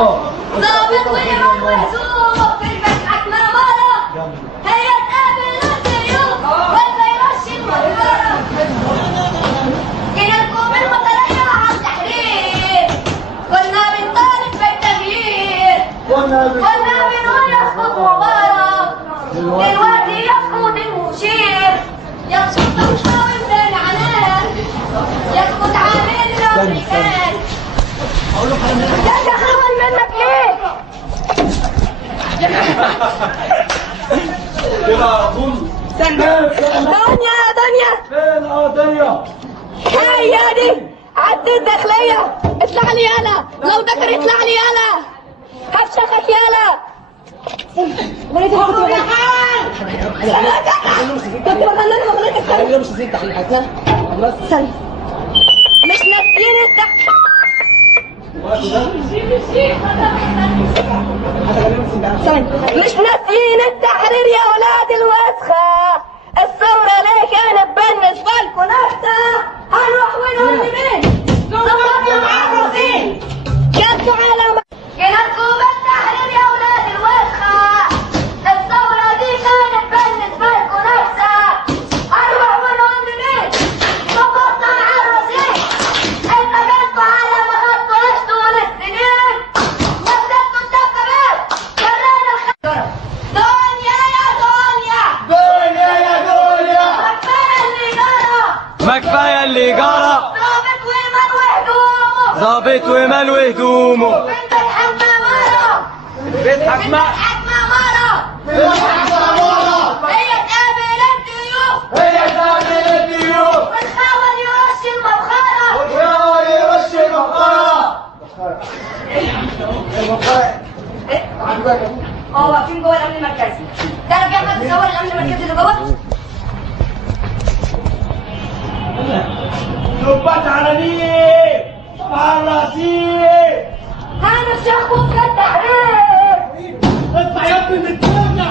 ظابط وإمام وهزوم في الفتحة منورة، هي تقابل السيوف ولا يرشد مهجرة. جيناكم المطرية على التحرير، كنا بنطالب بالتغيير، كنا بنقول يسقط مبارك، دلوقتي يسقط المشير، يسقط القائم بين عنان، يسقط عامل الأمريكان. يا خول منك ليه؟ كده اظن دنيا فين دنيا؟ هي دي عد الداخلية، اطلع لي يالا، لو ذكر اطلع لي يالا، هفشخك يالا. كنت بغنى اغنية استنى مش ناسيين مش ناسيين التحرير يا ولاد الوسخة، الثورة ليه كانت بالنسبة لكم نكتة، هنروح ونقول لمين؟ ظبطنا مع الرصين، جاتوا على جيناكم التحرير يا ولاد الوسخة، الثورة دي كانت بالنسبة لكم نكتة، هنروح ونقول لمين؟ ظبطنا مع الرصين، انت جاتوا على ما خدتوش طول السنين، نزلتوا الدبابات، جرينا الخير. دنيا يا دنيا، دنيا يا دنيا، ما كفاية اللي جرى، ظابط وإيمان وهدومه، ظابط وإيمان وهدومه، بيضحك مرة هي تقابل الضيوف وتحاول يرش المبخرة واقفين جوه الأمن المركزي. تعرف يا أحمد تصور الأمن المركزي اللي جوه؟ نبات على مين؟ على الرصيف. أنا الشيخ ممكن التحرير. اطلع يا ابني من الدنيا.